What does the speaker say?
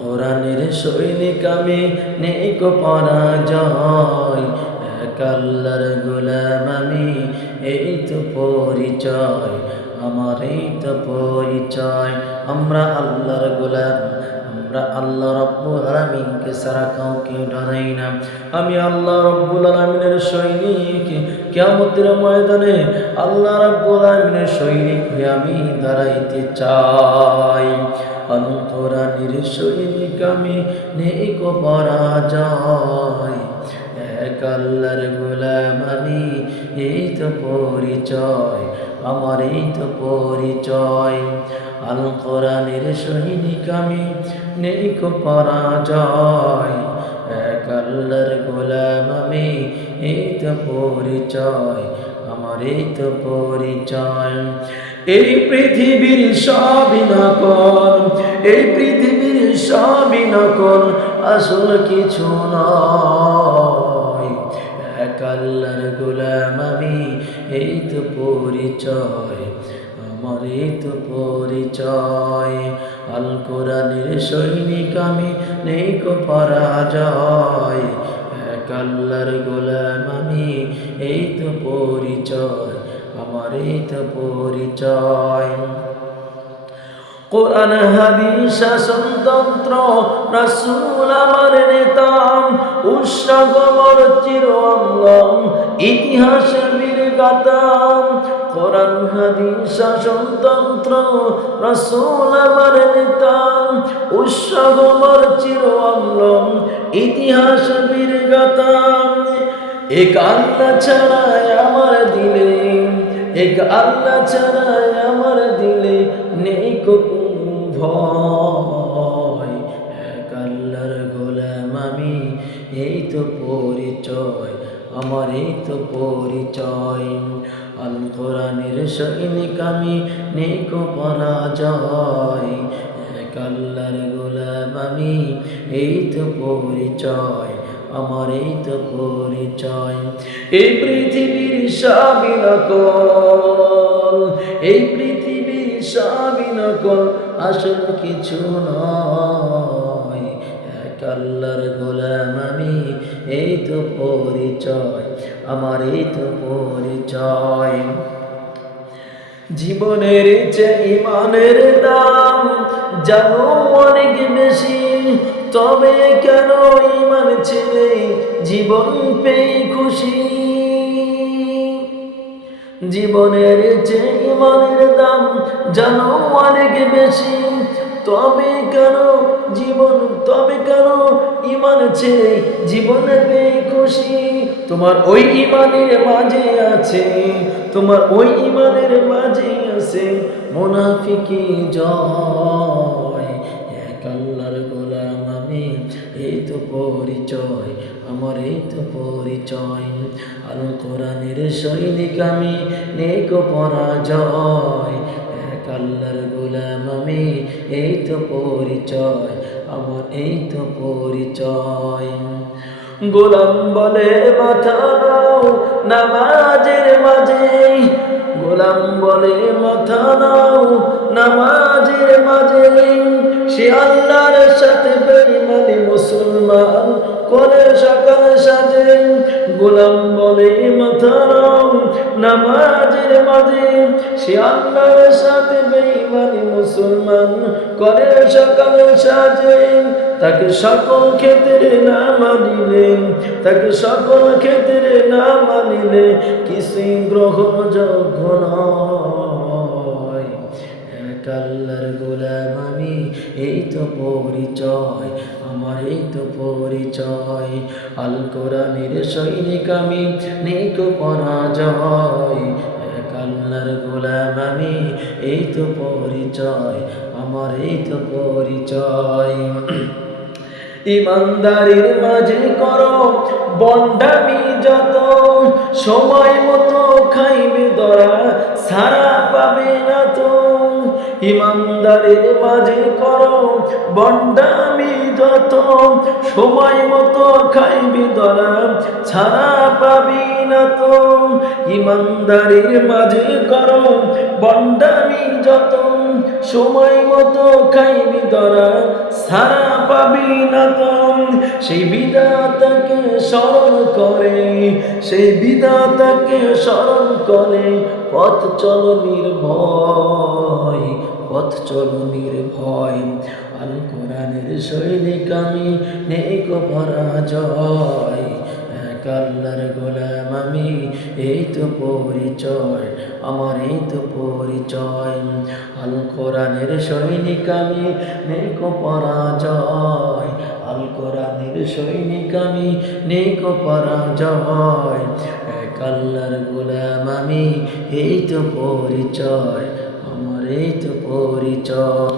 কোরআনের সৈনিক আমি, নেক পরাজয় এক আল্লাহর গোলাম আমি, এই তো পরিচয়, আমার এই তো পরিচয়। আমরা আল্লাহর গোলাম, আমরা আল্লাহ রব্বুল আলমিনকে সারা কাউকে ডরাই না। আমি আল্লাহ রব্বুল আলমিনের সৈনিক কেমতের ময়দানে আল্লাহ রব্বুল আলমিনের সৈনিক হয়ে আমি দাঁড়াইতে চাই। অন্তরানির সৈনিক আমি নেক পরাজয় এক আল্লাহর গোলাম আমি, এই তো পরিচয়, আমার এই তো পরিচয়। আল কোরআনের সৈনিক আমি নেই কো পরাজয় এক আল্লাহর গোলাম আমি, এই তো পরিচয়, আমার এই তো পরিচয়। এই পৃথিবীর সবই নকল, এই পৃথিবীর সবই নকল, আসল কিছু নয়। এক গোলাম আমি, এই তো পরিচয়, আমার এই তো পরিচয়। আল কোরআনের সৈনিক আমি, নেই কো পরাজয়। এক আল্লাহর গোলাম আমি, এই তো পরিচয়। আমার এই তো পরিচয়। কোরআন, হাদিস শাসনতন্ত্র রাসূল আমার নেতা উৎসাগমর চির অঙ্গম ইতিহাস বীর গাতাম কোরআন, হাদিস শাসনতন্ত্র রাসূল আমার নেতা উৎসাগমর চির অঙ্গম ইতিহাস বীর গাতাম এক আল্লাহ ছাড়া আমার দিলে এক আল্লাহ ছাড়া আমার দিলে নেই কোনো এক আল্লাহর গোলাম আমি, এই তো পরিচয়, আমার এই তো পরিচয়। আল কোরআনের সৈনিক আমি নেই কো পরাজয়। এক আল্লাহর গোলাম আমি, এই তো পরিচয়। আমার এই তো পরিচয়। এই পৃথিবীর সবই নকল এই পৃথিবীর সবই নকল আসল কিছু নয়। এক আল্লাহর গোলাম আমি, এই তো পরিচয় আমার এই তো পরিচয়। জীবনের চেয়ে ইমানের দাম জানো অনেক বেশি তবে কেন ইমান ছেড়ে জীবন পেয়ে খুশি? জীবনের চেয়ে ইমানের দাম জানো অনেক বেশি। তবে কেন জীবন, তবে কেন ইমান ছেড়ে জীবনে পেয়ে খুশি? তোমার ওই ইমানের মাঝে আছে, তোমার ওই ইমানের মাঝে আছে মোনাফিকি জয় তো পরিচয় আমার এই তো পরিচয়। আল কোরআনের সৈনিক আমি, নেক পরাজয়। এক আল্লাহর গোলাম আমি, এই তো পরিচয়, আমার এই তো পরিচয়। গোলাম বলে, মাথা নাও, নামাজের মাঝে। গোলাম বলে, মাথা নাও, নামাজের মাঝে। সে আল্লাহর সাথে বেঈমানি করে সকাল সাজে গোলাম বলে মাথা নাও নামাজের মাঝে সে আল্লাহর সাথে বেঈমানি মুসলমান করে সকাল সাজে তাকে সকল ক্ষেত্রে না মানিলে, তাকে সকল ক্ষেত্রে না মানিলে কিছুই গ্রহণযোগ্য নয়। এক আল্লাহর গোলাম আমি, এই তো পরিচয়। আমার এই তো পরিচয়। আল কোরআনের সৈনিক আমি, নেক পরাজয়। গোলাম আমি, এই তো পরিচয়, আমার এই তো পরিচয়। ইমানদারির মাঝে করো বন্ডামি যত, সময় মতো খাইবে দরা সারা পাবে না তো। ইমানদারির মাঝে করো বন্ডামি যত, সময় মতো খাইবে দরা ছাড়া পাবি না তো। ইমানদারির মাঝে করো বন্ডামি যত, সময় মতো খাইবি দরা সারা পাবি না তো। সেই বিধাতাকে স্মরণ করে, সেই বিধাতাকে স্মরণ করে পথ চল নির্ভয় পথ চল নির্ভয় আল কোরআনের সৈনিক আমি নেই পরাজয়। এক আল্লাহর গোলাম আমি, এই তো পরিচয়, আমার এই তো পরিচয়। আল কোরআনের সৈনিক আমি নেই পরাজয়। আল কোরআনের সৈনিক আমি নেই পরাজয়। এক আল্লাহর গোলাম আমি, এই তো পরিচয়। এই তো পরিচয়।